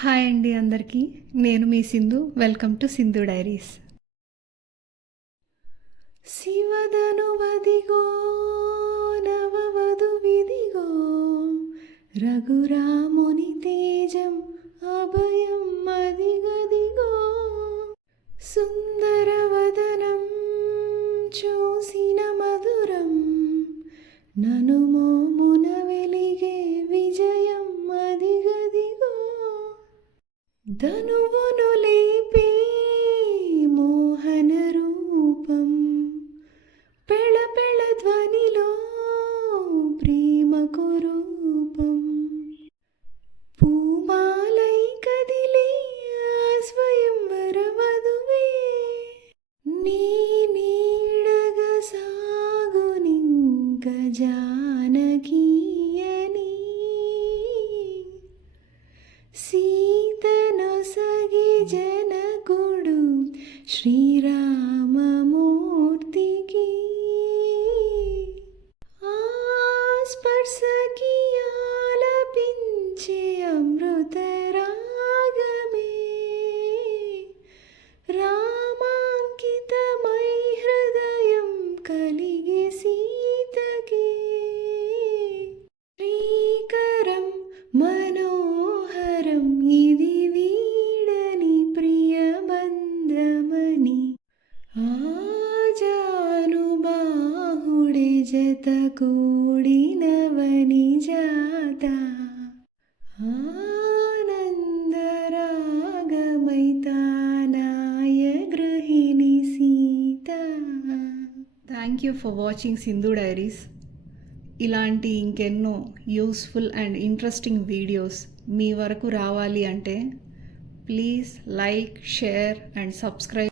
Hi అండి అందరికీ. నేను మీ Sindhu. Welcome to Sindhu diaries. శివదను వదిగో నవవధు విదిగో రఘురాముని తేజం అభయం అదిగదిగో సుందరవదనం చూసిన మధురం నను ధనువును లేపే మోహన రూపం. పెళ పెళ ధ్వనిలో ప్రేమకు రూపం పూమాలై కదిలే ఆ స్వయంవర వధువే నీ నీడగా సాగునింక జానకీయని. సీ జనకుడు శ్రీరామమూర్తికి ఆ స్పర్శకి ఆలపించే అమృత రాగమే రామాంకితమై హృదయం కలి జత కూడినవని జాత ఆనందరాగమైతానాయ గృహిణి Sita. Thank you for watching Sindhu diaries ఇలాంటి ఇంకెన్నో యూస్ఫుల్ అండ్ ఇంట్రెస్టింగ్ వీడియోస్ మీ వరకు రావాలి అంటే please like share and subscribe